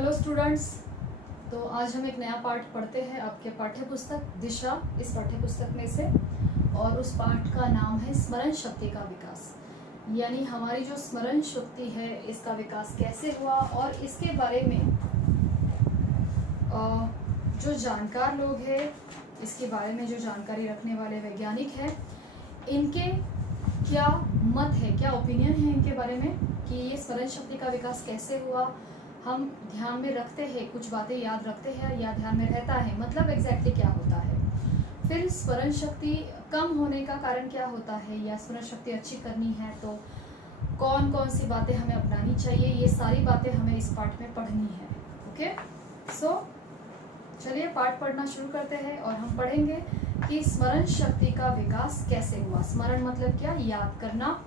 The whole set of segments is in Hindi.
Hello students. तो आज हम एक नया पाठ पढ़ते हैं आपके पाठ्य पुस्तक दिशा, इस पाठ्य पुस्तक में से। और उस पाठ का नाम है स्मरण शक्ति का विकास। यानी हमारी जो स्मरण शक्ति है इसका विकास कैसे हुआ और इसके बारे में जो जानकार लोग हैं, इसके बारे में जो जानकारी रखने वाले वैज्ञानिक हैं, इनके क्या मत है, क्या ओपिनियन है इनके बारे में कि ये स्मरण शक्ति का विकास कैसे हुआ, हम ध्यान में रखते हैं, कुछ बातें याद रखते हैं या ध्यान में रहता है, मतलब एग्जैक्टली क्या होता है। फिर स्मरण शक्ति कम होने का कारण क्या होता है, या स्मरण शक्ति अच्छी करनी है तो कौन कौन सी बातें हमें अपनानी चाहिए, ये सारी बातें हमें इस पाठ में पढ़नी है। ओके, सो चलिए पाठ पढ़ना शुरू करते हैं और हम पढ़ेंगे कि स्मरण शक्ति का विकास कैसे हुआ। स्मरण मतलब क्या, याद करना।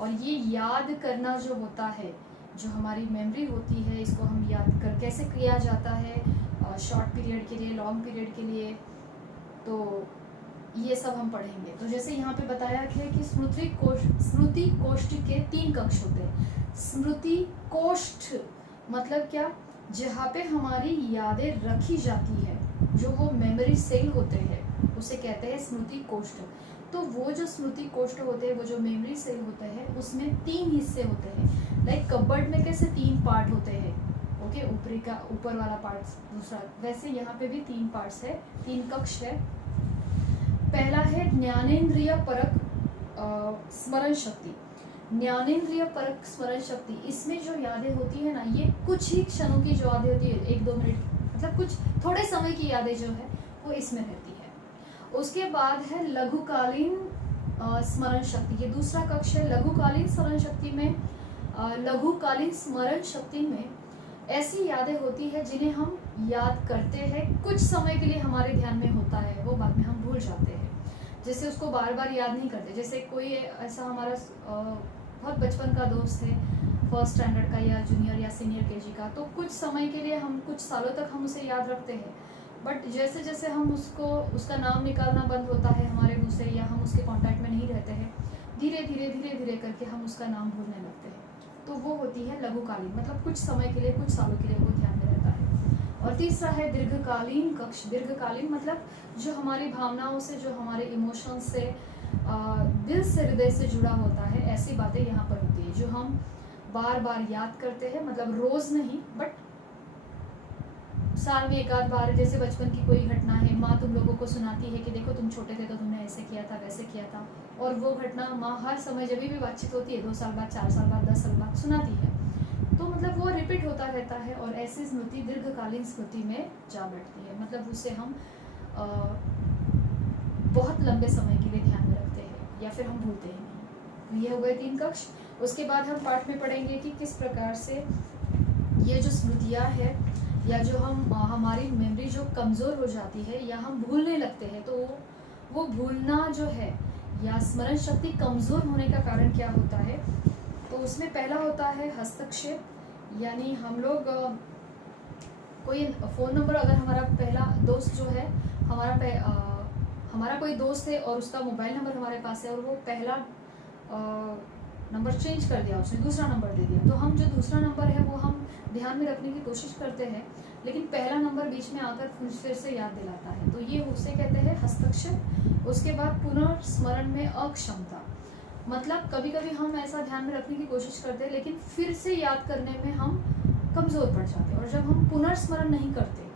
और ये याद करना जो होता है, जो हमारी मेमोरी होती है, इसको हम याद कर कैसे किया जाता है, शॉर्ट पीरियड के लिए, लॉन्ग पीरियड के लिए, तो ये सब हम पढ़ेंगे। तो जैसे यहाँ पे बताया है कि स्मृति कोष्ठ के 3 कक्ष होते हैं। स्मृति कोष्ठ मतलब क्या, जहाँ पे हमारी यादें रखी जाती है, जो वो मेमोरी सेल होते हैं, उसे कहते हैं स्मृति कोष्ठ। तो वो जो स्मृति कोष्ठ होते हैं, वो जो मेमोरी सेल होते हैं, उसमें 3 हिस्से होते हैं। लाइक कबर्ड में कैसे 3 पार्ट होते हैं, ओके, ऊपर वाला पार्ट दूसरा, वैसे यहाँ पे भी 3 पार्ट्स है, 3 कक्ष है। पहला है ज्ञानेंद्रिय परक स्मरण शक्ति। ज्ञानेंद्रिय परक स्मरण शक्ति, इसमें जो यादें होती है ना, ये कुछ ही क्षणों की जो यादें होती है, 1-2 मिनट, मतलब कुछ थोड़े समय की यादें जो है वो इसमें रहती है। उसके बाद है लघुकालीन स्मरण शक्ति, ये दूसरा कक्ष है। लघुकालीन स्मरण शक्ति में लघुकालीन स्मरण शक्ति में ऐसी यादें होती है जिन्हें हम याद करते हैं, कुछ समय के लिए हमारे ध्यान में होता है, वो बाद में हम भूल जाते हैं। जैसे उसको बार बार याद नहीं करते। जैसे कोई ऐसा हमारा बहुत बचपन का दोस्त है, फर्स्ट स्टैंडर्ड का या जूनियर या सीनियर केजी का, तो कुछ समय के लिए हम, कुछ सालों तक हम उसे याद रखते हैं, बट जैसे जैसे हम उसका नाम निकालना बंद होता है हमारे मुँह से, या हम उसके कांटेक्ट में नहीं रहते हैं, धीरे धीरे करके हम उसका नाम भूलने लगते हैं। तो वो होती है लघुकालीन, मतलब कुछ समय के लिए, कुछ सालों के लिए वो ध्यान में रहता है। और तीसरा है दीर्घकालीन कक्ष। दीर्घकालीन मतलब जो हमारी भावनाओं से, जो हमारे इमोशंस से, दिल से, हृदय से जुड़ा होता है, ऐसी बातें यहाँ पर होती है जो हम बार बार याद करते हैं, मतलब रोज नहीं, बट साल में 1-आध बार। जैसे बचपन की कोई घटना है, माँ तुम लोगों को सुनाती है कि देखो तुम छोटे थे तो तुमने ऐसे किया था, वैसे किया था, और वो घटना माँ हर समय जब भी बातचीत होती है, 2 साल बाद, 4 साल बाद, 10 साल बाद सुनाती है, तो मतलब वो रिपीट होता रहता है। और ऐसी स्मृति दीर्घकालीन स्मृति में जा बैठती है, मतलब उसे हम बहुत लंबे समय के लिए ध्यान में रखते हैं, या फिर हम भूलते ही नहीं। ये हो गए 3 कक्ष। उसके बाद हम पाठ में पढ़ेंगे कि किस प्रकार से ये जो स्मृतियाँ है, या जो हमारी मेमोरी जो कमज़ोर हो जाती है, या हम भूलने लगते हैं, तो वो भूलना जो है, या स्मरण शक्ति कमज़ोर होने का कारण क्या होता है। तो उसमें पहला होता है हस्तक्षेप, यानी हम लोग कोई फ़ोन नंबर, अगर हमारा पहला दोस्त जो है, हमारा कोई दोस्त है और उसका मोबाइल नंबर हमारे पास है, और वो पहला नंबर चेंज कर दिया, उसने दूसरा नंबर दे दिया, तो हम जो दूसरा नंबर है वो हम ध्यान में रखने की कोशिश करते हैं, लेकिन पहला नंबर बीच में आकर फिर से याद दिलाता है, तो ये उसे कहते हैं हस्तक्षेप। उसके बाद पुनर्स्मरण में अक्षमता, मतलब कभी कभी हम ऐसा ध्यान में रखने की कोशिश करते हैं, लेकिन फिर से याद करने में हम कमज़ोर पड़ जाते हैं। और जब हम पुनर्स्मरण नहीं करते,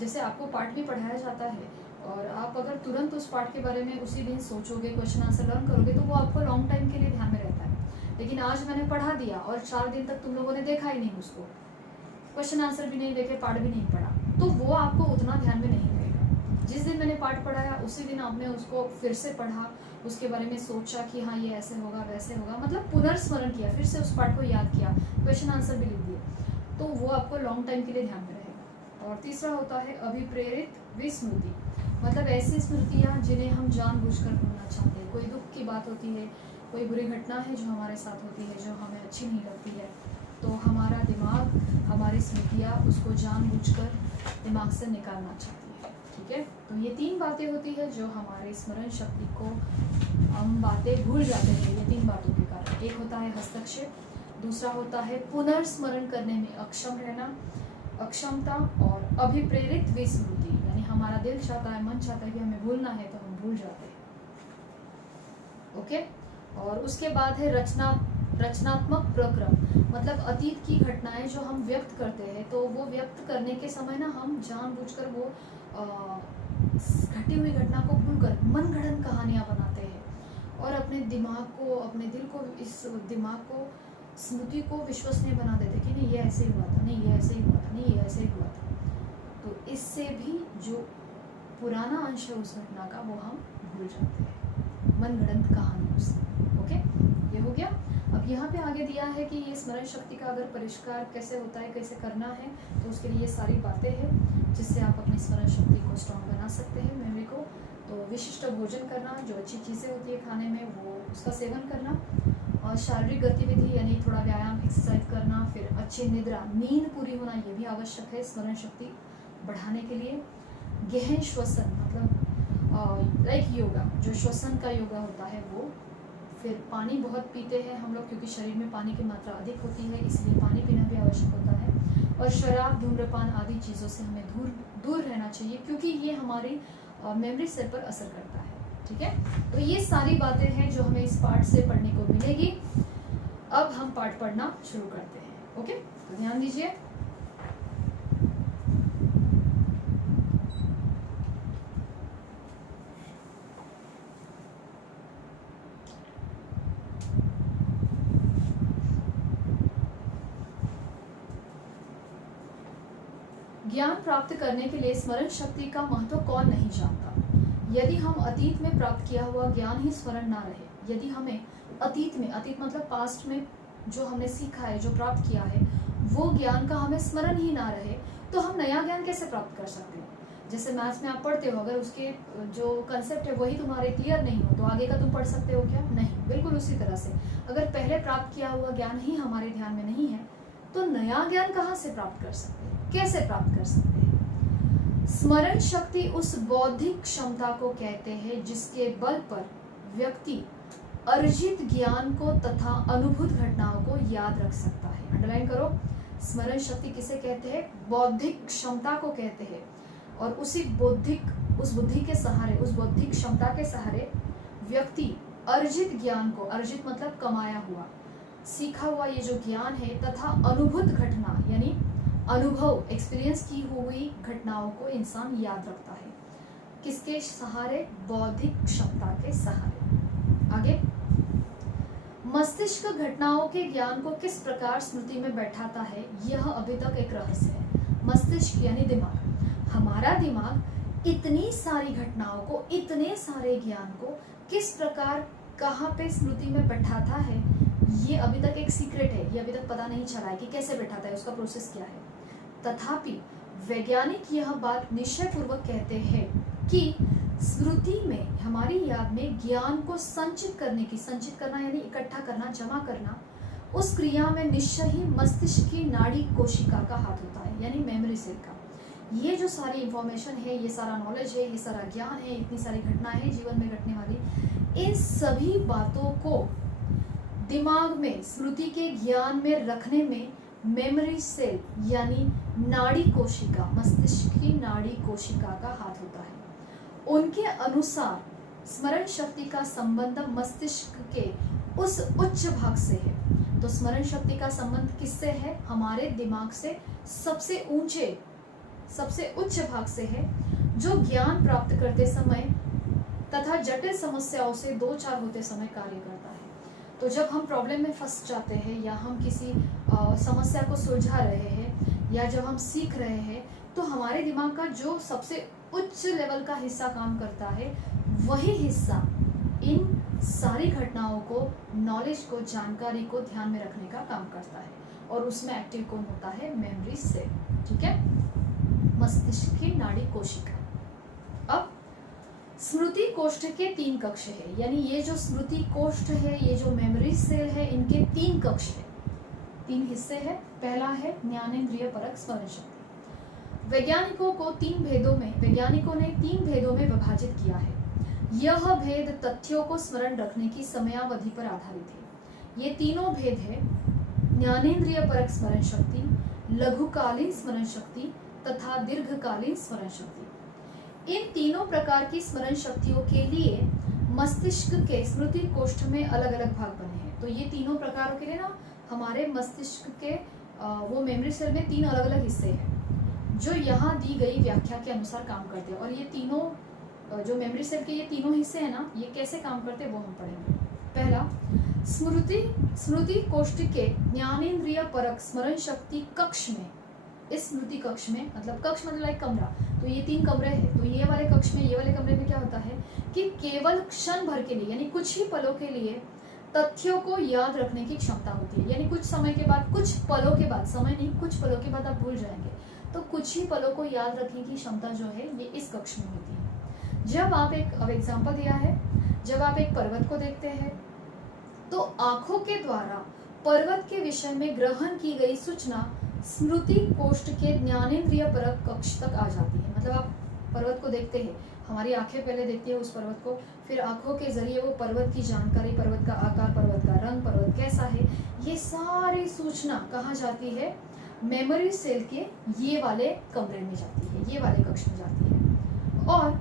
जैसे आपको पाठ भी पढ़ाया जाता है, और आप अगर तुरंत उस पाठ के बारे में उसी दिन सोचोगे, क्वेश्चन आंसर लर्न करोगे, तो वो आपको लॉन्ग टाइम के लिए ध्यान में रहता है। लेकिन आज मैंने पढ़ा दिया और 4 दिन तक तुम लोगों ने देखा ही नहीं उसको, क्वेश्चन आंसर भी नहीं देखे, पाठ भी नहीं पढ़ा, तो वो आपको उतना ध्यान में नहीं रहेगा। जिस दिन मैंने पाठ पढ़ाया उसी दिन आपने उसको फिर से पढ़ा, उसके बारे में सोचा कि हाँ ये ऐसे होगा, वैसे होगा, मतलब पुनर्स्मरण किया, फिर से उस पाठ को याद किया, क्वेश्चन आंसर भी लिख दिए, तो वो आपको लॉन्ग टाइम के लिए ध्यान में रहेगा। और तीसरा होता है अभिप्रेरित विस्मृति, मतलब ऐसी स्मृतियाँ जिन्हें हम जानबूझकर भूलना चाहते हैं। कोई दुख की बात होती है, कोई बुरी घटना है जो हमारे साथ होती है, जो हमें अच्छी नहीं लगती है, तो हमारा दिमाग, हमारी स्मृतियाँ उसको जानबूझकर दिमाग से निकालना चाहती है। ठीक है, तो ये 3 बातें होती है जो हमारे स्मरण शक्ति को, हम बातें भूल जाते हैं ये 3 बातों के कारण। एक होता है हस्तक्षेप, दूसरा होता है पुनर्स्मरण करने में अक्षम रहना, अक्षमता और अभिप्रेरित विस्मृति, यानी हमारा दिल चाहता है, मन चाहता है कि हमें भूलना है तो हम भूल जाते हैं। ओके। और उसके बाद है रचनात्मक प्रक्रम, मतलब अतीत की घटनाएं जो हम व्यक्त करते हैं तो वो व्यक्त करने के समय ना हम जानबूझकर वो घटी हुई घटना को भूलकर मनगढ़ंत कहानियां बनाते हैं और अपने दिमाग को, अपने दिल को, इस दिमाग को, स्मृति को विश्वसनीय बना देते कि नहीं ये ऐसे ही हुआ था, नहीं ये ऐसे ही हुआ था, नहीं ये ऐसे ही हुआ था। तो इससे भी जो पुराना अंश है उस घटना का वो हम भूल जाते हैं मनगढ़ंत कहानियों से। ओके, ये हो गया। अब यहाँ पे आगे दिया है कि ये स्मरण शक्ति का अगर परिष्कार कैसे होता है, कैसे करना है, तो उसके लिए ये सारी बातें हैं जिससे आप अपनी स्मरण शक्ति को स्ट्रॉन्ग बना सकते हैं, मेमोरी को। तो विशिष्ट भोजन करना, जो अच्छी चीज़ें होती है खाने में वो उसका सेवन करना, और शारीरिक गतिविधि यानी थोड़ा व्यायाम, एक्सरसाइज करना, फिर अच्छी निद्रा, नींद पूरी होना ये भी आवश्यक है स्मरण शक्ति बढ़ाने के लिए। गहन श्वसन, मतलब लाइक योगा, जो श्वसन का योगा होता है वो। फिर पानी बहुत पीते हैं हम लोग, क्योंकि शरीर में पानी की मात्रा अधिक होती है, इसलिए पानी पीना भी आवश्यक होता है। और शराब, धूम्रपान आदि चीज़ों से हमें दूर रहना चाहिए, क्योंकि ये हमारी मेमोरी सेल पर असर करता है। ठीक है, तो ये सारी बातें हैं जो हमें इस पार्ट से पढ़ने को मिलेगी। अब हम पार्ट पढ़ना शुरू करते हैं। ओके, तो ध्यान दीजिए। ज्ञान प्राप्त करने के लिए स्मरण शक्ति का महत्व कौन नहीं जानता। यदि हम अतीत में प्राप्त किया हुआ ज्ञान ही स्मरण ना रहे, यदि हमें अतीत मतलब पास्ट में जो हमने सीखा है, जो प्राप्त किया है, वो ज्ञान का हमें स्मरण ही ना रहे, तो हम नया ज्ञान कैसे प्राप्त कर सकते हैं। जैसे मैथ्स में आप पढ़ते हो, अगर उसके जो कंसेप्ट है वही तुम्हारे क्लियर नहीं हो तो आगे का तुम पढ़ सकते हो क्या? नहीं। बिल्कुल उसी तरह से अगर पहले प्राप्त किया हुआ ज्ञान ही हमारे ध्यान में नहीं है तो नया ज्ञान कहाँ से प्राप्त कर सकते हैं, कैसे प्राप्त कर सकते हैं। स्मरण शक्ति उस बौद्धिक क्षमता को कहते हैं जिसके बल पर व्यक्ति अर्जित ज्ञान को तथा अनुभूत घटनाओं को याद रख सकता है। अंडरलाइन करो, स्मरण शक्ति किसे कहते हैं? बौद्धिक क्षमता को कहते हैं। और उस बुद्धि के सहारे, उस बौद्धिक क्षमता के सहारे व्यक्ति अर्जित ज्ञान को, अर्जित मतलब कमाया हुआ, सीखा हुआ ये जो ज्ञान है, तथा अनुभूत घटना यानी अनुभव, एक्सपीरियंस की हुई घटनाओं को इंसान याद रखता है। किसके सहारे? बौद्धिक क्षमता के सहारे। आगे, मस्तिष्क घटनाओं के ज्ञान को किस प्रकार स्मृति में बैठाता है, यह अभी तक एक रहस्य है। मस्तिष्क यानी दिमाग, हमारा दिमाग इतनी सारी घटनाओं को, इतने सारे ज्ञान को किस प्रकार, कहाँ पे स्मृति में बैठाता है, ये अभी तक एक सीक्रेट है। ये अभी तक पता नहीं चला है कि कैसे बैठाता है, उसका प्रोसेस क्या है। तथापि वैज्ञानिक यह बात निश्चयपूर्वक कहते हैं कि स्मृति में, हमारी याद में ज्ञान को संचित करना यानी इकट्ठा करना, जमा करना, उस क्रिया में निश्चय ही मस्तिष्क की नाड़ी कोशिका का हाथ होता है, यानी मेमोरी सेल का। ये जो सारी इंफॉर्मेशन है, ये सारा नॉलेज है, ये सारा ज्ञान है, इतनी सारी घटनाएं हैं जीवन में घटने वाली, इन सभी बातों को दिमाग में, स्मृति के ज्ञान में रखने में मेमोरी सेल यानी नाड़ी कोशिका, मस्तिष्क की नाड़ी कोशिका का हाथ होता है। उनके अनुसार स्मरण शक्ति का संबंध मस्तिष्क के उस उच्च भाग से है। तो स्मरण शक्ति का संबंध किससे है? हमारे दिमाग से सबसे ऊंचे, सबसे उच्च भाग से है, जो ज्ञान प्राप्त करते समय तथा जटिल समस्याओं से दो चार होते समय कार्य करता है। तो जब हम प्रॉब्लम में फंस जाते हैं, या हम किसी समस्या को सुलझा रहे हैं, या जब हम सीख रहे हैं, तो हमारे दिमाग का जो सबसे उच्च लेवल का हिस्सा काम करता है, वही हिस्सा इन सारी घटनाओं को, नॉलेज को, जानकारी को ध्यान में रखने का काम करता है। और उसमें एक्टिव कौन होता है? Memory cell. ठीक है, मस्तिष्क की नाड़ी कोशिका। अब स्मृति कोष्ठ के 3 कक्ष है, यानी ये जो स्मृति कोष्ठ है, ये जो मेमोरी सेल है, इनके 3 कक्ष है, 3 हिस्से हैं। पहला है ज्ञानेंद्रिय परक स्मरण शक्ति। वैज्ञानिकों ने 3 भेदों में विभाजित किया है। यह भेद तथ्यों को स्मरण रखने की समयावधि पर आधारित है। ये तीनों भेद है ज्ञानेंद्रिय परक स्मरण शक्ति, लघुकालीन स्मरण शक्ति तथा दीर्घकालीन स्मरण शक्ति। इन तीनों प्रकार की स्मरण शक्तियों के लिए मस्तिष्क के स्मृति कोष्ठ में अलग अलग भाग बने हैं। तो ये तीनों प्रकारों के लिए ना हमारे मस्तिष्क के वो मेमोरी सेल में 3 अलग अलग हिस्से हैं जो यहाँ दी गई व्याख्या के अनुसार काम करते हैं। और ये तीनों जो मेमोरी सेल के ये तीनों हिस्से हैं ना, ये कैसे काम करते हैं वो हम पढ़ेंगे। पहला, स्मृति कोष्ठ के ज्ञानेन्द्रिय परक स्मरण शक्ति कक्ष में, इस स्मृति कक्ष में, मतलब कक्ष मतलब एक कमरा, तो ये 3 कमरे हैं। तो ये वाले कक्ष में, ये वाले कमरे में क्या होता है कि केवल क्षण भर के लिए यानी कुछ ही पलों के लिए तथ्यों को याद रखने की क्षमता होती है। यानी कुछ समय के बाद, कुछ पलों के बाद, समय नहीं कुछ पलों के बाद आप भूल जाएंगे, तो कुछ ही पलों को याद रखने की क्षमता जो है ये इस कक्ष में होती है। जब आप अब एग्जाम्पल दिया है, जब आप एक पर्वत को देखते हैं तो आंखों के द्वारा पर्वत के विषय में ग्रहण की गई सूचना स्मृति कोष्ठ के ज्ञानेन्द्रिय परक कक्ष तक आ जाती है। मतलब आप पर्वत को देखते हैं, हमारी आंखें पहले देखती है उस पर्वत को, फिर आंखों के जरिए वो पर्वत की जानकारी, पर्वत का आकार, पर्वत का रंग, पर्वत कैसा है, ये सारी सूचना कहाँ जाती है, मेमोरी सेल के ये वाले कमरे में जाती है, ये वाले कक्ष में जाती है। और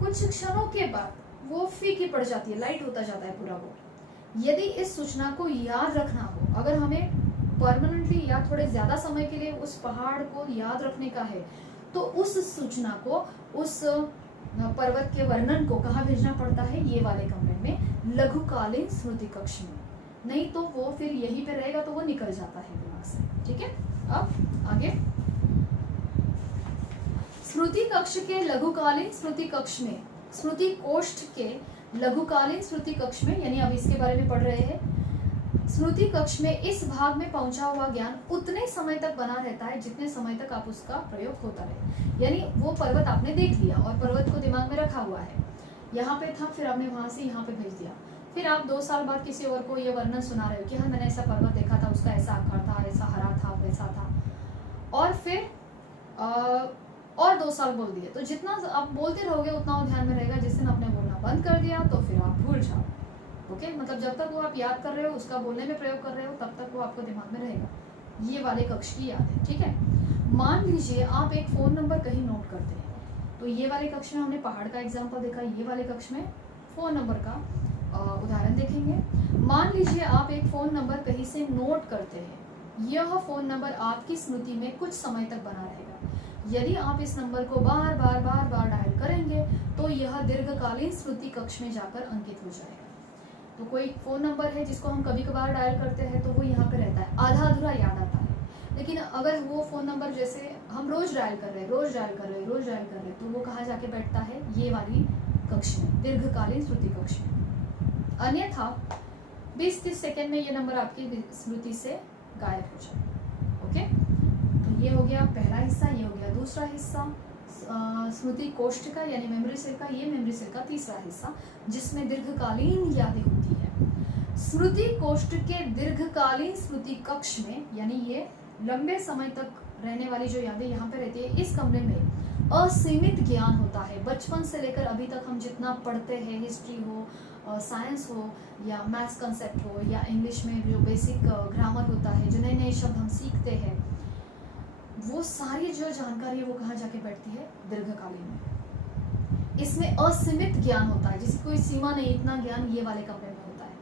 कुछ क्षणों के बाद वो फीकी पड़ जाती है, लाइट होता जाता है पूरा वो। यदि इस सूचना को याद रखना हो, अगर हमें परमानेंटली या थोड़े ज्यादा समय के लिए उस पहाड़ को याद रखने का है, तो उस सूचना को, उस पर्वत के वर्णन को कहाँ भेजना पड़ता है, ये वाले कमरे में, लघुकालीन स्मृति कक्ष में। नहीं तो वो फिर यहीं पे रहेगा तो वो निकल जाता है दिमाग से। ठीक है, अब आगे स्मृति कक्ष के लघुकालीन स्मृति कक्ष में, स्मृति कोष्ठ के लघुकालीन स्मृति कक्ष में, यानी अब इसके बारे में पढ़ रहे हैं, स्मृति कक्ष में इस भाग में पहुंचा हुआ ज्ञान उतने समय तक बना रहता है जितने समय तक आप उसका प्रयोग होता रहे। यानी वो पर्वत आपने देख लिया और पर्वत को दिमाग में रखा हुआ है, यहाँ पे था, फिर आपने वहां से यहाँ पे भेज दिया, फिर आप 2 साल बाद किसी और को ये वर्णन सुना रहे हो कि हाँ मैंने ऐसा पर्वत देखा था, उसका ऐसा आकार था, ऐसा हरा था, वैसा था, और फिर और 2 साल बोल दिए। तो जितना आप बोलते रहोगे उतना वो ध्यान में रहेगा। जिस दिन आपने बोलना बंद कर दिया तो फिर आप भूल जाओ। ओके, मतलब जब तक वो आप याद कर रहे हो, उसका बोलने में प्रयोग कर रहे हो, तब तक वो आपको दिमाग में रहेगा। ये वाले कक्ष की याद है। ठीक है, मान लीजिए आप एक फोन नंबर कहीं नोट करते हैं, तो ये वाले कक्ष में हमने पहाड़ का एग्जाम्पल देखा, ये वाले कक्ष में फोन नंबर का उदाहरण देखेंगे। मान लीजिए आप एक फोन नंबर कहीं से नोट करते हैं, यह फोन नंबर आपकी स्मृति में कुछ समय तक बना रहेगा। यदि आप इस नंबर को बार बार डायल करेंगे तो यह दीर्घकालीन स्मृति कक्ष में जाकर अंकित हो जाएगा। तो कोई फोन नंबर है जिसको हम कभी कभार डायल करते हैं तो वो यहाँ पे रहता है, आधा अधूरा याद आता है। लेकिन अगर वो फोन नंबर जैसे हम रोज डायल कर रहे हैं तो वो कहाँ जाके बैठता है, ये वाली कक्ष में, दीर्घकालीन स्मृति कक्ष में। अन्यथा 20-30 सेकेंड में ये नंबर आपकी स्मृति से गायब हो जाए। ओके, तो ये हो गया पहला हिस्सा, ये हो गया दूसरा हिस्सा स्मृति कोष्ठ का यानी मेमोरी सेल का, ये मेमोरी सेल का तीसरा हिस्सा जिसमें दीर्घकालीन यादें होती है। स्मृति कोष्ठ के दीर्घकालीन स्मृति कक्ष में, यानी ये लंबे समय तक रहने वाली जो यादें यहाँ पे रहती है, इस कमरे में असीमित ज्ञान होता है। बचपन से लेकर अभी तक हम जितना पढ़ते हैं, हिस्ट्री हो, साइंस हो, या मैथ्स कंसेप्ट हो, या इंग्लिश में जो बेसिक ग्रामर होता है, जो नए नए शब्द हम सीखते हैं, वो सारी जो जानकारी है वो कहाँ जाके बैठती है, दीर्घकालीन में। इसमें असीमित ज्ञान होता है, जिसकी कोई सीमा नहीं, इतना ज्ञान ये वाले कमरे में होता है,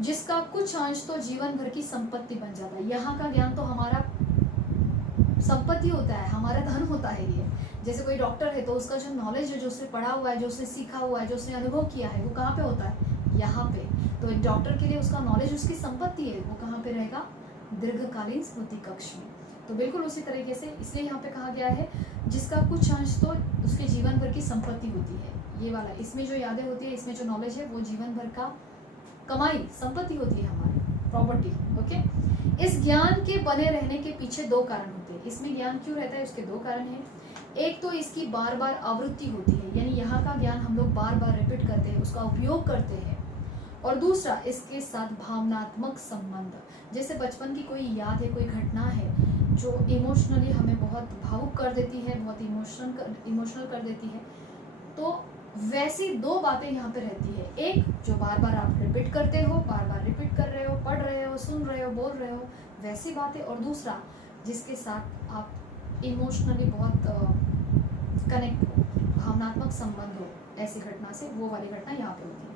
जिसका कुछ अंश तो जीवन भर की संपत्ति बन जाता है। यहाँ का ज्ञान तो हमारा संपत्ति होता है, हमारा धन होता है ये। जैसे कोई डॉक्टर है तो उसका जो नॉलेज है, जो उसने पढ़ा हुआ है, जो उसने सीखा हुआ है, जो उसने अनुभव किया है, वो कहाँ पे होता है, यहाँ पे। तो एक डॉक्टर के लिए उसका नॉलेज उसकी संपत्ति है, वो कहाँ पे रहेगा, दीर्घकालीन स्मृति कक्ष में। तो बिल्कुल उसी तरीके से इसलिए यहाँ पे कहा गया है जिसका कुछ अंश तो उसके जीवन भर की संपत्ति होती है। ये वाला, इसमें जो यादें होती है, इसमें जो नॉलेज है, वो जीवन भर का कमाई, संपत्ति होती है, हमारी प्रॉपर्टी। ओके, इस ज्ञान के बने रहने के पीछे 2 कारण होते हैं। इसमें ज्ञान क्यों रहता है, उसके 2 कारण हैं। एक तो इसकी बार बार आवृत्ति होती है, यानी यहाँ का ज्ञान हम लोग बार बार रिपीट करते हैं, उसका उपयोग करते हैं। और दूसरा, इसके साथ भावनात्मक संबंध, जैसे बचपन की कोई याद है, कोई घटना है जो इमोशनली हमें बहुत भावुक कर देती है, बहुत इमोशनल कर देती है, तो वैसी 2 बातें यहाँ पे रहती है। एक जो बार बार आप रिपीट करते हो, बार बार रिपीट कर रहे हो, पढ़ रहे हो, सुन रहे हो, बोल रहे हो, वैसी बातें। और दूसरा जिसके साथ आप इमोशनली बहुत कनेक्ट हो, भावनात्मक संबंध हो, ऐसी घटना से वो वाली घटना यहाँ पे होती है।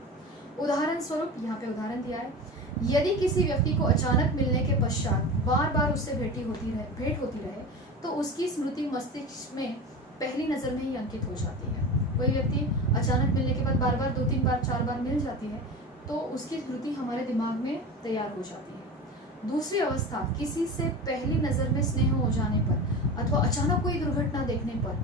उदाहरण स्वरूप यहाँ पे उदाहरण दिया है, यदि किसी व्यक्ति को अचानक मिलने के पश्चात बार बार उससे भेंट होती रहे तो उसकी स्मृति मस्तिष्क में पहली नज़र में ही अंकित हो जाती है। कोई व्यक्ति अचानक मिलने के बाद बार बार 2-3 बार 4 बार मिल जाती है तो उसकी स्मृति हमारे दिमाग में तैयार हो जाती है। दूसरी अवस्था, किसी से पहली नज़र में स्नेह हो जाने पर अथवा अचानक कोई दुर्घटना देखने पर,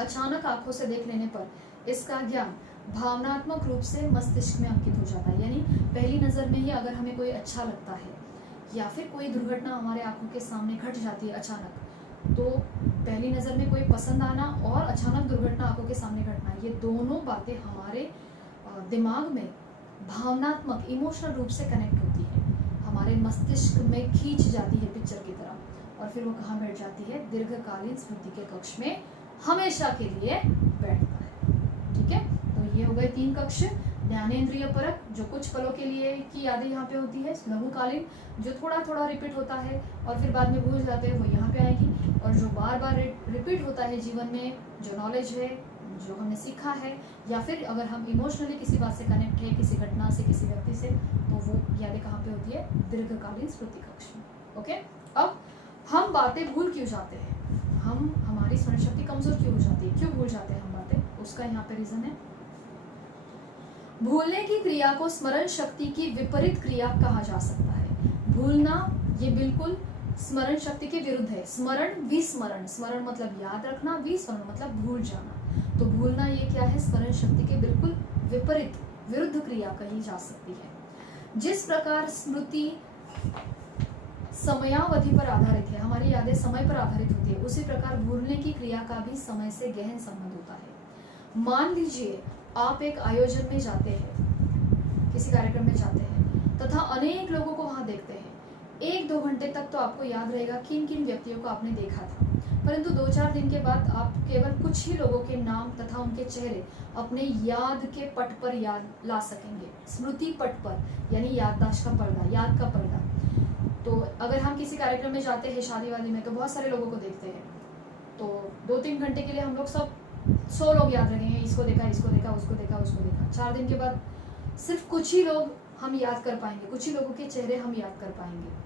अचानक आंखों से देख लेने पर इसका ज्ञान भावनात्मक रूप से मस्तिष्क में अंकित हो जाता है। यानी पहली नज़र में ही अगर हमें कोई अच्छा लगता है या फिर कोई दुर्घटना हमारे आंखों के सामने घट जाती है अचानक, तो पहली नज़र में कोई पसंद आना और अचानक दुर्घटना आंखों के सामने घटना, ये दोनों बातें हमारे दिमाग में भावनात्मक इमोशनल रूप से कनेक्ट होती है, हमारे मस्तिष्क में खींच जाती है पिक्चर की तरह, और फिर वो कहाँ बैठ जाती है, दीर्घकालीन स्मृति के कक्ष में हमेशा के लिए बैठता है। ठीक है, तो ये हो गए 3 कक्ष। ज्ञानेंद्रिय परक, जो कुछ पलों के लिए की यादें यहाँ पे होती है। लघुकालीन, जो थोड़ा थोड़ा रिपीट होता है और फिर बाद में भूल जाते हैं, वो यहाँ पे आएगी। और जो बार बार रिपीट होता है जीवन में, जो नॉलेज है, जो हमने सीखा है, या फिर अगर हम इमोशनली किसी बात से कनेक्ट है, किसी घटना से, किसी व्यक्ति से, तो वो यादें कहाँ पे होती है, दीर्घकालीन स्मृति कक्ष में। ओके, अब हम बातें भूल क्यों जाते हैं, हमारी स्मरण शक्ति कमजोर क्यों हो जाती है, क्यों भूल जाते हैं हम बातें, उसका यहाँ पे रीजन है। भूलने की क्रिया को स्मरण शक्ति की विपरीत क्रिया कहा जा सकता है। भूलना ये बिल्कुल स्मरण शक्ति के विरुद्ध है। स्मरण, विस्मरण, स्मरण मतलब याद रखना, विस्मरण मतलब भूल जाना। तो भूलना ये क्या है, स्मरण शक्ति के बिल्कुल विपरीत, विरुद्ध क्रिया कही जा सकती है। जिस प्रकार स्मृति समयावधि पर आधारित है, हमारी यादें समय पर आधारित होती है, उसी प्रकार भूलने की क्रिया का भी समय से गहन संबंध होता है। मान लीजिए आप एक आयोजन में जाते हैं, किसी कार्यक्रम में जाते हैं तथा अनेक लोगों को वहां देखते हैं। 1-2 घंटे तक तो आपको याद रहेगा किन किन व्यक्तियों को आपने देखा था, परंतु 2-4 दिन के बाद आप केवल कुछ ही लोगों के नाम तथा उनके चेहरे अपने याद के पट पर याद ला सकेंगे, स्मृति पट पर, यानी याददाश्त का पर्दा, याद का पर्दा। तो अगर हम किसी कार्यक्रम में जाते हैं, शादी वादी में, तो बहुत सारे लोगों को देखते हैं, तो 2-3 घंटे के लिए हम लोग सब 100 लोग याद रखेंगे, इसको देखा, इसको देखा, उसको देखा, उसको देखा। 4 दिन के बाद सिर्फ कुछ ही लोग हम याद कर पाएंगे, कुछ ही लोगों के चेहरे हम याद कर पाएंगे।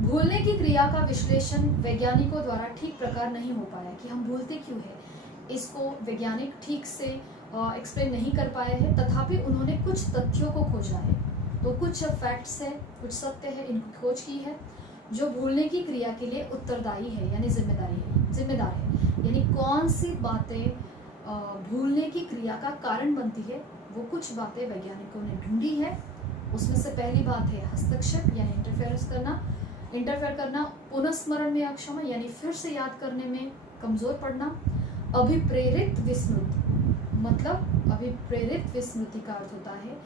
भूलने की क्रिया का विश्लेषण वैज्ञानिकों द्वारा ठीक प्रकार नहीं हो पाया कि हम भूलते क्यों है, इसको वैज्ञानिक ठीक से एक्सप्लेन नहीं कर पाए हैं। तथापि उन्होंने कुछ तथ्यों को खोजा है, तो कुछ फैक्ट्स है, कुछ सत्य है, इनकी खोज की है जो भूलने की क्रिया के लिए उत्तरदायी है, यानी जिम्मेदार है। यानी कौन सी बातें भूलने की क्रिया का कारण बनती है, वो कुछ बातें वैज्ञानिकों ने ढूंढी है। उसमें से पहली बात है हस्तक्षेप, यानी इंटरफेयर करना, पुनस्मरण में अक्षम, यानी फिर से याद करने में कमजोर पड़ना, अभिप्रेरित विस्मृति, मतलब अभिप्रेरित विस्मृति का अर्थ होता है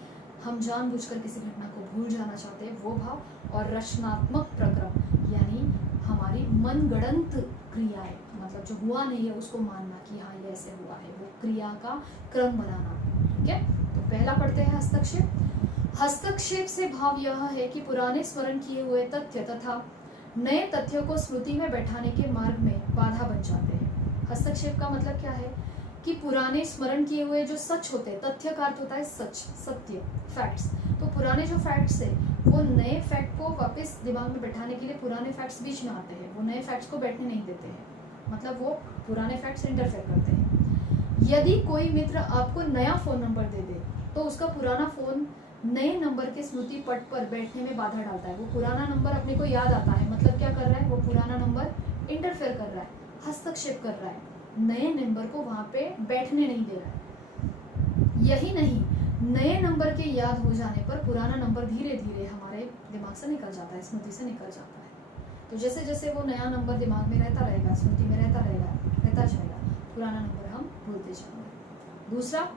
हम जानबूझकर किसी घटना को भूल जाना चाहते हैं, वो भाव, और रचनात्मक प्रक्रम, यानी हमारी मनगढ़ंत क्रियाएं, मतलब जो हुआ नहीं है उसको मानना कि हाँ ये ऐसे हुआ है, वो क्रिया का क्रम बनाना। ठीक है, तो पहला पढ़ते हैं हस्तक्षेप। हस्तक्षेप से भाव यह है कि पुराने स्मरण किए हुए तथ्य तथा नए तथ्यों को स्मृति में बैठाने के मार्ग में बाधा बन जाते हैं। हस्तक्षेप का मतलब क्या है कि पुराने स्मरण किए हुए जो सच होते हैं, तथ्य का अर्थ होता है सच, सत्य, फैक्ट्स, तो पुराने जो फैक्ट्स है वो नए फैक्ट को वापस दिमाग में बैठाने के लिए पुराने फैक्ट्स बीच में आते हैं, वो नए फैक्ट्स को बैठने नहीं देते हैं, मतलब वो पुराने फैक्ट्स इंटरफेयर करते हैं। यदि कोई मित्र आपको नया फ़ोन नंबर दे दे तो उसका पुराना फ़ोन नए नंबर के स्मृति पट पर बैठने में बाधा डालता है। वो पुराना नंबर अपने को याद आता है, मतलब क्या कर रहा है, वो पुराना नंबर इंटरफेयर कर रहा है, हस्तक्षेप कर रहा है, नए नंबर को वहाँ पे बैठने नहीं दे रहा है। यही नहीं, नए नंबर के याद हो जाने पर पुराना नंबर धीरे धीरे हमारे दिमाग से निकल जाता है, स्मृति से निकल जाता है। तो जैसे जैसे वो नया नंबर दिमाग में रहता रहेगा, स्मृति में रहता जाएगा, पुराना नंबर हम भूलते जाएंगे। दूसरा,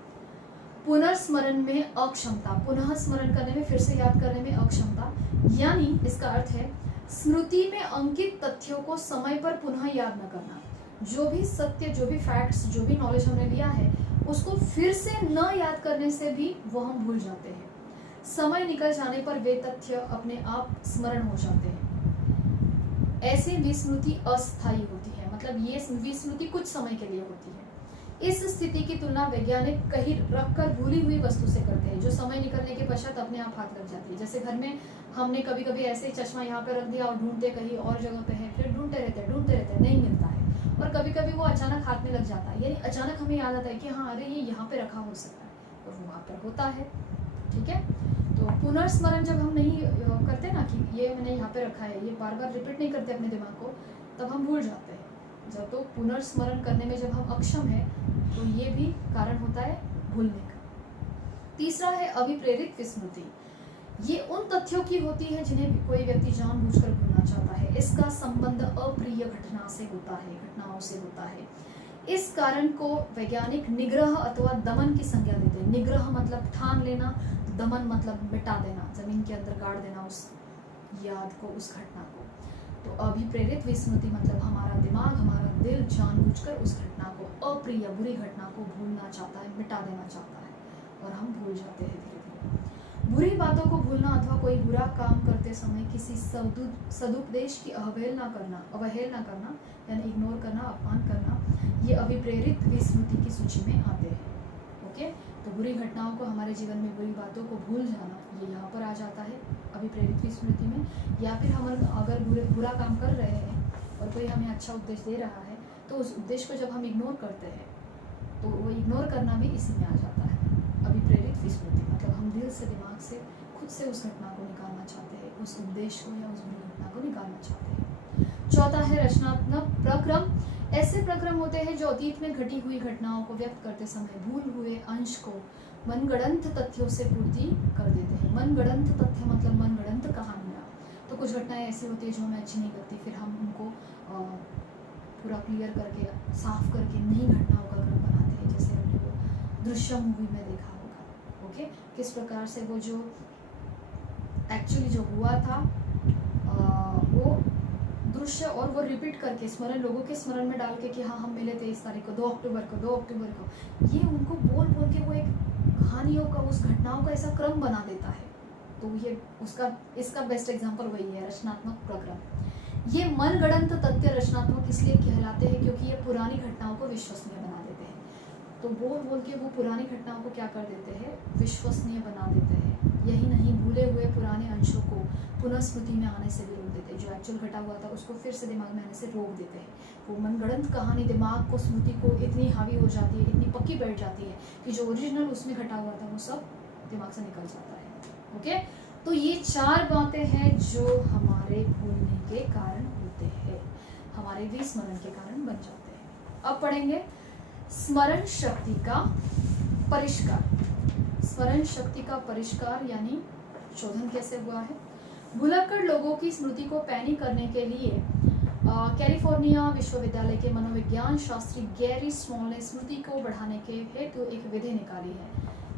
पुनर्स्मरण में अक्षमता, पुनः स्मरण करने में, फिर से याद करने में अक्षमता, यानी इसका अर्थ है स्मृति में अंकित तथ्यों को समय पर पुनः याद न करना। जो भी सत्य, जो भी फैक्ट्स, जो भी नॉलेज हमने लिया है उसको फिर से न याद करने से भी वो हम भूल जाते हैं। समय निकल जाने पर वे तथ्य अपने आप स्मरण हो जाते हैं। ऐसे विस्मृति अस्थायी होती है, मतलब ये विस्मृति कुछ समय के लिए होती है। इस स्थिति की तुलना वैज्ञानिक कहीं रखकर भूली हुई वस्तु से करते हैं, जो समय निकलने के पश्चात अपने आप हाथ लग जाती है। जैसे घर में हमने कभी कभी ऐसे ही चश्मा यहाँ पे रख दिया और ढूंढते कहीं और जगह पे है, फिर ढूंढते रहते हैं, नहीं मिलता है। और कभी कभी वो अचानक हाथ में लग जाता है, यानी अचानक हमें याद आता है कि हाँ अरे ये यहाँ पे रखा हो सकता है, और वो वहाँ पर होता है। ठीक है, तो पुनर्स्मरण जब हम नहीं करते ना कि ये मैंने यहाँ पे रखा है, ये बार बार रिपीट नहीं करते अपने दिमाग को, तब हम भूल जाते हैं। जब तो पुनर्स्मरण करने में जब हम अक्षम है तो ये भी कारण होता है भूलने का। तीसरा है अभिप्रेरित विस्मृति। ये उन तथ्यों की होती है जिन्हें कोई व्यक्ति जानबूझकर भूलना चाहता है। इसका संबंध अप्रिय घटनाओं से होता है। इस कारण को वैज्ञानिक निग्रह अथवा दमन की संज्ञा देते हैं। निग्रह मतलब ठान लेना, दमन मतलब मिटा देना, जमीन के अंदर गाड़ देना उस याद को, उस घटना को। तो अभिप्रेरित विस्मृति मतलब हमारा दिमाग, हमारा दिल जानबूझकर उस घटना को, अप्रिय बुरी घटना को भूलना चाहता है, मिटा देना चाहता है, और हम भूल जाते हैं धीरे धीरे। बुरी बातों को भूलना अथवा कोई बुरा काम करते समय किसी सदुपदेश की अवहेलना करना यानी इग्नोर करना, अपमान करना, ये अभिप्रेरित विस्मृति की सूची में आते हैं। ओके, तो बुरी घटनाओं को, हमारे जीवन में बुरी बातों को भूल जाना, ये यहाँ पर आ जाता है अभिप्रेरित विस्मृति में। या फिर हम अगर बुरा काम कर रहे हैं और कोई हमें अच्छा उपदेश दे रहा है, तो उस उपदेश को जब हम इग्नोर करते हैं तो वो इग्नोर करना भी इसी में आ जाता है, अभिप्रेरित विस्मृति। मतलब हम दिल से, दिमाग से, खुद से उस घटना को निकालना चाहते हैं, उस उपदेश को या उस बुरी घटना को निकालना चाहते हैं। चौथा है रचनात्मक प्रक्रम। ऐसे प्रक्रम होते हैं जो अतीत में घटी हुई घटनाओं को व्यक्त करते समय भूल हुए अंश को मनगढ़ंत तथ्यों से पूर्ति कर देते हैं। मनगढ़ंत तथ्य मतलब मनगढ़ंत कहानियाँ। तो कुछ घटनाएं ऐसी होती है जो हमें अच्छी नहीं लगती, फिर हम उनको पूरा क्लियर करके, साफ करके नई घटनाओं का क्रम बनाते हैं। जैसे हमने वो दृश्यम मूवी में देखा होगा। ओके, किस प्रकार से वो जो एक्चुअली जो हुआ था वो दृश्य और वो रिपीट करके स्मरण, लोगों के स्मरण में डाल के कि हाँ हम मिले थे इस तारीख को, 2 अक्टूबर को, ये उनको बोल बोल के वो एक कहानियों का, उस घटनाओं का ऐसा क्रम बना देता है। तो ये इसका बेस्ट एग्जांपल वही है, रचनात्मक प्रक्रम। ये मनगढ़ंत तथ्य रचनात्मक इसलिए कहलाते हैं क्योंकि ये पुरानी घटनाओं को विश्वसनीय बना देते हैं। तो बोल बोल के वो पुरानी घटनाओं को क्या कर देते हैं, विश्वसनीय बना देते हैं। यही नहीं, भूले हुए पुराने अंशों को पुनः स्मृति में आने से भी रोक देते हैं। जो एक्चुअल घटा हुआ था उसको फिर से दिमाग में आने से रोक देते हैं। वो मनगढ़ंत कहानी दिमाग को, स्मृति को इतनी हावी हो जाती है, इतनी पक्की बैठ जाती है कि जो ओरिजिनल उसमें घटा हुआ था वो सब दिमाग से निकल जाता है। ओके, तो ये 4 बातें हैं जो हमारे भूलने के कारण होते हैं, हमारे विस्मरण के कारण बन जाते हैं। अब पढ़ेंगे स्मरण शक्ति का परिष्कार। स्मरण शक्ति का परिष्कार यानी शोधन कैसे हुआ है। भुलक्कड़ लोगों की स्मृति को पैनी करने के लिए कैलिफोर्निया विश्वविद्यालय के मनोविज्ञान शास्त्री गैरी स्मॉल ने स्मृति को बढ़ाने के हेतु एक विधि निकाली है,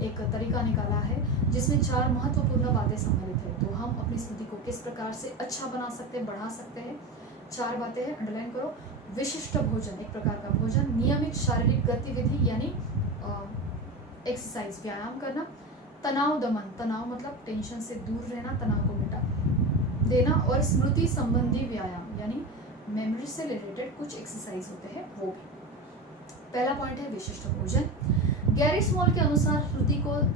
एक तरीका निकाला है जिसमें 4 महत्वपूर्ण बातें सम्मिलित है। तो हम अपनी स्मृति को किस प्रकार से अच्छा बना सकते हैं, बढ़ा सकते हैं। 4 बातें हैं, अंडरलाइन करो। विशिष्ट भोजन, एक प्रकार का भोजन। नियमित शारीरिक गतिविधि यानी एक्सरसाइज, व्यायाम करना। तनाव दमन, तनाव मतलब टेंशन से दूर रहना, तनाव को मिटा देना। और स्मृति संबंधी व्यायाम यानी मेमोरी से रिलेटेड कुछ एक्सरसाइज होते हैं वो भी। पहला पॉइंट है विशिष्ट भोजन। गैरी स्मॉल के अनुसार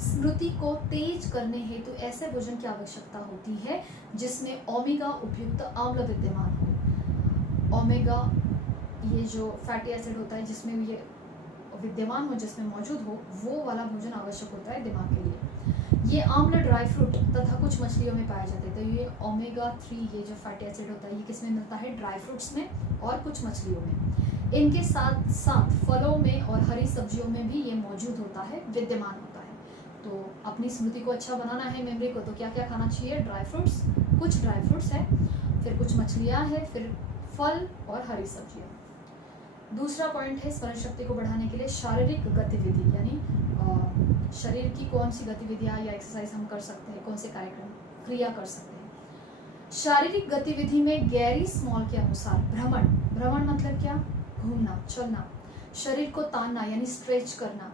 स्मृति को तेज करने हेतु ऐसे भोजन की आवश्यकता होती है जिसमें ओमेगा उपयुक्त अम्ल विद्यमान हो। ओमेगा ये जो फैटी एसिड होता है जिसमें ये विद्यमान हो, जिसमें मौजूद हो, वो वाला भोजन आवश्यक होता है दिमाग के लिए। ये आम्ल ड्राई फ्रूट तथा कुछ मछलियों में पाए जाते हैं। तो ये ओमेगा 3 ये जो फैटी एसिड होता है ये किस में मिलता है, ड्राई फ्रूट्स में और कुछ मछलियों में। इनके साथ साथ फलों में और हरी सब्जियों में भी ये मौजूद होता है, विद्यमान होता है। तो अपनी स्मृति को अच्छा बनाना है, मेमोरी को, तो क्या क्या खाना चाहिए, ड्राई फ्रूट्स, कुछ ड्राई फ्रूट्स है, फिर कुछ मछलियाँ हैं, फिर फल और हरी सब्जियाँ। दूसरा पॉइंट है स्मरण शक्ति को बढ़ाने के लिए शारीरिक गतिविधि यानी शरीर की कौन सी गतिविधियां या एक्सरसाइज हम कर सकते हैं, कौन से कार्यक्रम क्रिया कर सकते हैं। शारीरिक गतिविधि में गैरी स्मॉल के अनुसार भ्रमण मतलब क्या, घूमना, चलना, शरीर को तानना यानी स्ट्रेच करना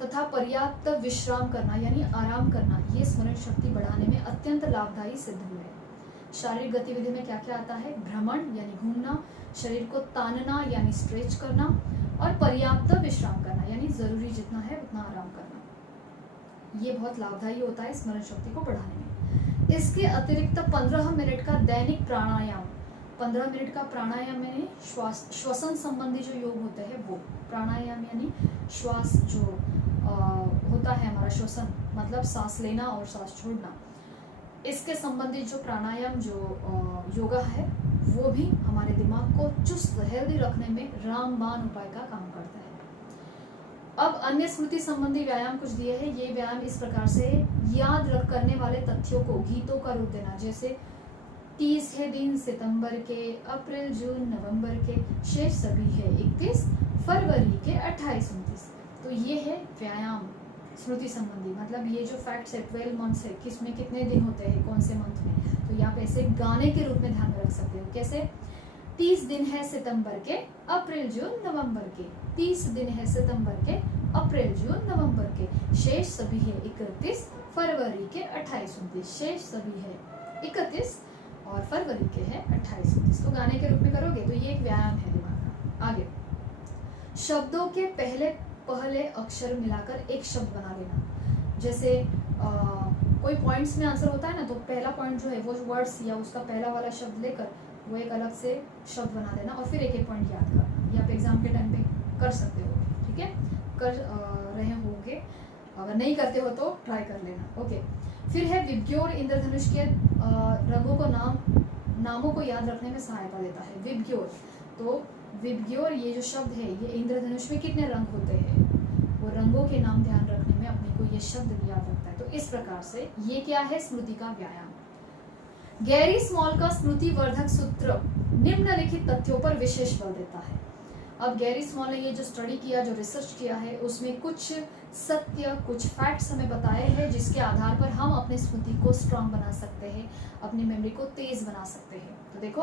तथा पर्याप्त विश्राम करना यानी आराम करना, ये स्मरण शक्ति बढ़ाने में अत्यंत लाभदायी सिद्ध हुए। शारीरिक गतिविधि में क्या क्या आता है? भ्रमण यानी घूमना, शरीर को तानना यानी स्ट्रेच करना, और पर्याप्त विश्राम करना यानी जरूरी जितना है उतना आराम करना। ये बहुत लाभदायी होता है स्मरण शक्ति को बढ़ाने में। इसके अतिरिक्त 15 मिनट का दैनिक प्राणायाम, 15 मिनट का प्राणायाम यानी श्वसन संबंधी जो योग होते हैं वो, प्राणायाम यानी श्वास जो होता है हमारा, श्वसन मतलब सांस लेना और सांस छोड़ना, इसके संबंधित जो प्राणायाम जो योगा है वो भी हमारे दिमाग को चुस्त हेल्दी रखने में रामबाण उपाय का काम करता है। अब अन्य स्मृति संबंधी व्यायाम कुछ दिए हैं। ये व्यायाम इस प्रकार से याद रख करने वाले तथ्यों को गीतों का रूप देना, जैसे 30 है दिन सितंबर के, अप्रैल जून नवंबर के, शेष सभी है 31 फरवरी के, 28 29। तो ये है व्यायाम स्मृति संबंधी, मतलब ये जो फैक्ट्स है 12 मंथ्स है, किसमें कितने दिन होते हैं कौन से मंथ में, तो यहाँ पे ऐसे गाने के रूप में ध्यान में रख सकते हो। कैसे? 30 दिन है सितंबर के, अप्रैल जून नवंबर के, 30 दिन है सितंबर के, अप्रैल जून नवंबर के, शेष सभी है 31 फरवरी के, 28 29। शेष सभी है 31 और फरवरी के है 28 29। तो गाने के रूप में करोगे तो ये एक व्यायाम है दिमाग का। आगे, शब्दों के पहले अक्षर मिलाकर एक शब्द बना लेना। जैसे कोई पॉइंट्स में आंसर होता है ना, तो पहला पॉइंट जो है वो वर्ड्स या उसका पहला वाला शब्द लेकर वो एक अलग से शब्द बना देना और फिर एक एक पॉइंट याद करना। ये आप एग्जाम के टाइम पे कर सकते हो, ठीक है, कर रहे होंगे, अगर नहीं करते हो तो ट्राई कर लेना। ओके, फिर है विबग्योर, इंद्रधनुष के रंगों को नामों को याद रखने में सहायता देता है। विबग्योर, तो विबग्योर ये जो शब्द है ये इंद्रधनुष में कितने रंग होते हैं वो रंगों के नाम ध्यान रखने में अपने को ये शब्द याद रखता है। तो इस प्रकार से ये क्या है? स्मृति का व्यायाम। गैरी स्मॉल का स्मृति वर्धक सूत्र निम्नलिखित तथ्यों पर विशेष बल देता है। अब गैरी स्मॉल ने ये जो स्टडी किया, जो रिसर्च किया है, उसमें कुछ सत्य, कुछ फैक्ट्स हमें बताए हैं जिसके आधार पर हम अपने स्मृति को स्ट्रांग बना सकते हैं, अपनी मेमोरी को तेज बना सकते हैं। तो देखो,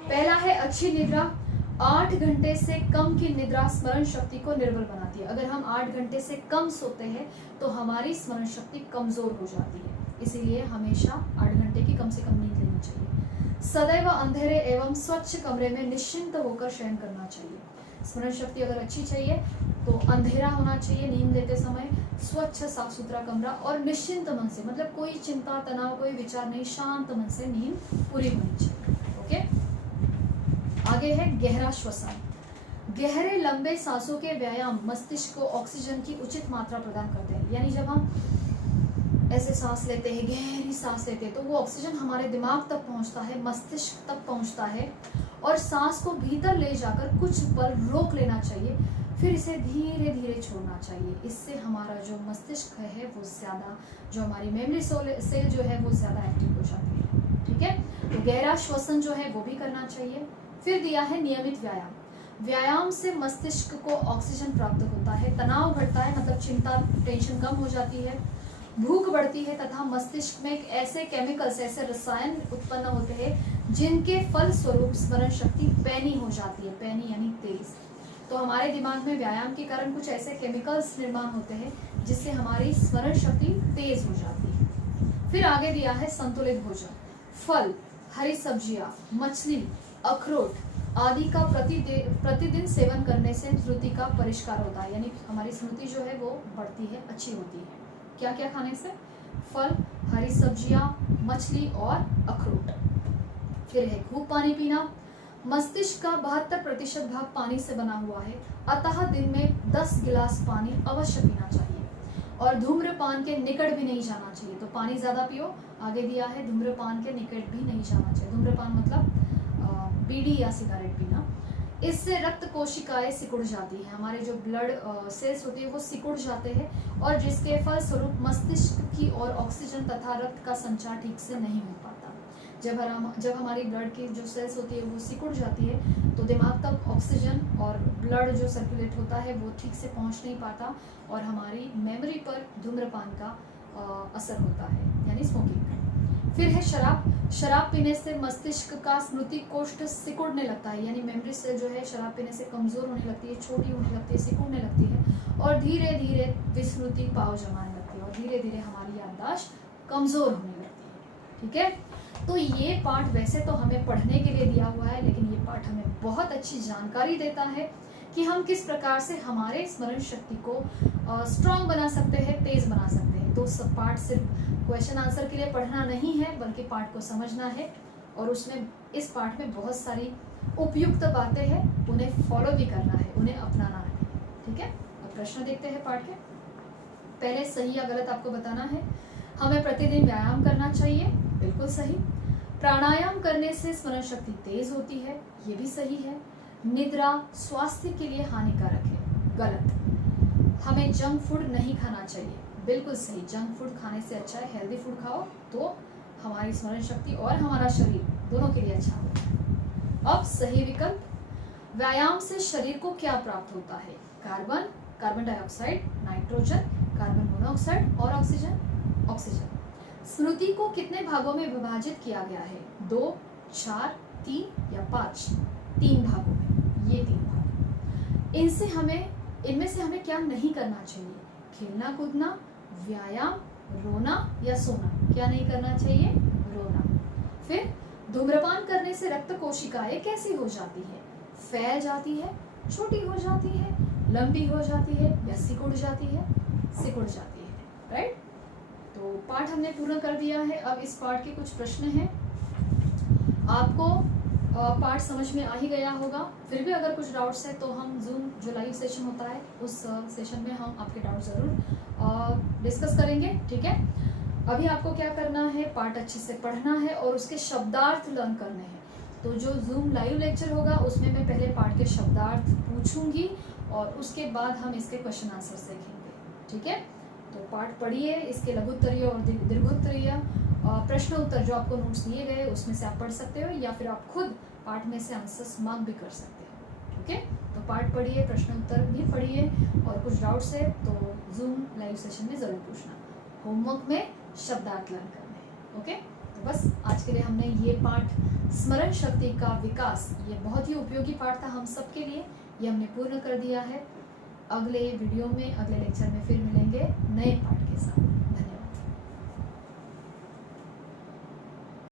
पहला है अच्छी निद्रा। 8 घंटे से कम की निद्रा स्मरण शक्ति को निर्बल बनाती है। अगर हम 8 घंटे से कम सोते हैं तो हमारी स्मरण शक्ति कमजोर हो जाती है, इसीलिए हमेशा 8 घंटे की कम से कम नींद लेनी चाहिए। सदैव अंधेरे एवं स्वच्छ कमरे में निश्चिंत होकर शयन करना चाहिए। स्मरण शक्ति अगर अच्छी चाहिए तो अंधेरा होना चाहिए नींद लेते समय, स्वच्छ साफ सुथरा कमरा और निश्चिंत मन से, मतलब कोई चिंता तनाव कोई विचार नहीं, शांत मन से नींद पूरी होनी चाहिए। ओके, आगे है गहरा श्वसन। गहरे लंबे सांसों के व्यायाम मस्तिष्क को ऑक्सीजन की उचित मात्रा प्रदान करते हैं। यानी जब हम ऐसे सांस लेते हैं, गहरी सांस लेते हैं, तो वो ऑक्सीजन हमारे दिमाग तक पहुंचता है, मस्तिष्क तक पहुंचता है और सांस को भीतर ले जाकर कुछ पल रोक लेना चाहिए, फिर इसे धीरे धीरे छोड़ना चाहिए। इससे हमारा जो मस्तिष्क है वो ज़्यादा, जो हमारी मेमोरी सेल जो है वो ज़्यादा एक्टिव हो जाती है। ठीक है, तो गहरा श्वसन जो है वो भी करना चाहिए। फिर दिया है नियमित व्यायाम। व्यायाम से मस्तिष्क को ऑक्सीजन प्राप्त होता है, तनाव घटता है, मतलब चिंता टेंशन कम हो जाती है, भूख बढ़ती है तथा मस्तिष्क में ऐसे केमिकल्स, ऐसे रसायन उत्पन्न होते हैं जिनके फल स्वरूप स्मरण शक्ति पैनी हो जाती है। पैनी यानी तेज। तो हमारे दिमाग में व्यायाम के कारण कुछ ऐसे केमिकल्स निर्माण होते हैं जिससे हमारी स्मरण शक्ति तेज हो जाती है। फिर आगे दिया है संतुलित भोजन। फल, हरी सब्जियां, मछली, अखरोट आदि का प्रतिदिन सेवन करने से स्मृति का परिष्कार होता है, यानी हमारी स्मृति जो है वो बढ़ती है, अच्छी होती है। क्या क्या खाने से? फल, हरी सब्जियां, मछली और अखरोट। फिर है खूब पानी पीना। मस्तिष्क का 72% भाग पानी से बना हुआ है, अतः दिन में 10 गिलास पानी अवश्य पीना चाहिए और धूम्रपान के निकट भी नहीं जाना चाहिए। तो पानी ज्यादा पियो। आगे दिया है धूम्रपान के निकट भी नहीं जाना चाहिए। धूम्रपान मतलब बीड़ी या सिगरेट पीना। इससे रक्त कोशिकाएं सिकुड़ जाती है, हमारे जो ब्लड सेल्स होती है वो सिकुड़ जाते हैं और जिसके फलस्वरूप मस्तिष्क की ओर ऑक्सीजन तथा रक्त का संचार ठीक से नहीं हो पाता। जब हमारी ब्लड की जो सेल्स होती है वो सिकुड़ जाती है तो दिमाग तक ऑक्सीजन और ब्लड जो सर्कुलेट होता है वो ठीक से पहुंच नहीं पाता और हमारी मेमोरी पर धूम्रपान का असर होता है, यानी स्मोकिंग का। फिर है शराब। शराब पीने से मस्तिष्क का स्मृति कोष्ठ सिकुड़ने लगता है, यानी मेमोरी सेल जो है शराब पीने से कमजोर होने लगती है, छोटी होने लगती है, सिकुड़ने लगती है और धीरे धीरे विस्मृति पाव जमाने लगती है और धीरे धीरे हमारी याददाश्त कमजोर होने लगती है। ठीक है, तो ये पाठ वैसे तो हमें पढ़ने के लिए दिया हुआ है, लेकिन ये पाठ हमें बहुत अच्छी जानकारी देता है कि हम किस प्रकार से हमारे स्मरण शक्ति को स्ट्रांग बना सकते हैं, तेज बना सकते हैं। तो सब पाठ सिर्फ क्वेश्चन आंसर के लिए पढ़ना नहीं है, बल्कि पाठ को समझना है, और उसमें इस पाठ में बहुत सारी उपयुक्त बातें हैं, उन्हें फॉलो भी करना है, उन्हें अपनाना है। ठीक है, अब प्रश्न देखते हैं पाठ के। पहले सही या गलत आपको बताना है। हमें प्रतिदिन व्यायाम करना चाहिए, बिल्कुल सही। प्राणायाम करने से स्मरण शक्ति तेज होती है, ये भी सही है। निद्रा स्वास्थ्य के लिए हानिकारक है, गलत। हमें जंक फूड नहीं खाना चाहिए, बिल्कुल सही। जंक फूड खाने से अच्छा है हेल्दी फूड खाओ, तो हमारी स्मरण शक्ति और हमारा शरीर दोनों के लिए अच्छा होता है। अब सही विकल्प, व्यायाम से शरीर को क्या प्राप्त होता है? Carbon dioxide, nitrogen, carbon monoxide और ऑक्सीजन। स्मृति को कितने भागों में विभाजित किया गया है? 2, 4, 3 या 5? 3 भागों में, ये 3 भाग। इनमें से हमें क्या नहीं करना चाहिए? खेलना कूदना, व्यायाम, रोना या सोना। क्या नहीं करना चाहिए? रोना। फिर धूम्रपान करने से रक्त कोशिकाएं कैसी हो जाती है? फैल जाती है, छोटी हो जाती है, लंबी हो जाती है या सिकुड़ जाती है? सिकुड़ जाती है, राइट। तो पाठ हमने पूर्ण कर दिया है। अब इस पाठ के कुछ प्रश्न हैं। आपको पाठ समझ में आ ही गया होगा। फिर भी अगर कुछ डाउट्स है तो हम जूम जो लाइव सेशन होता है उस सेशन में हम आपके डाउट ज़रूर डिस्कस करेंगे। ठीक है, अभी आपको क्या करना है, पाठ अच्छे से पढ़ना है और उसके शब्दार्थ लर्न करने हैं। तो जो जूम लाइव लेक्चर होगा उसमें मैं पहले पाठ के शब्दार्थ पूछूंगी और उसके बाद हम इसके क्वेश्चन आंसर सीखेंगे। ठीक है, तो पाठ पढ़िए, इसके लघुत्तरीय और दीर्घोत्तरीय प्रश्न उत्तर जो आपको नोट्स दिए गए उसमें से आप पढ़ सकते हो, या फिर आप खुद पाठ में से आंसर्स मार्क भी कर सकते हो। ठीक है, तो पाठ पढ़िए, प्रश्न उत्तर भी पढ़िए, और कुछ डाउट्स है तो जूम लाइव सेशन में ज़रूर पूछना। होमवर्क में शब्दार्थ लर्न करने हैं। ओके, तो बस आज के लिए हमने ये पाठ स्मरण शक्ति का विकास, ये बहुत ही उपयोगी पाठ था हम सब के लिए, ये हमने पूर्ण कर दिया है। अगले वीडियो में, अगले लेक्चर में फिर मिलेंगे नए पाठ के साथ। धन्यवाद।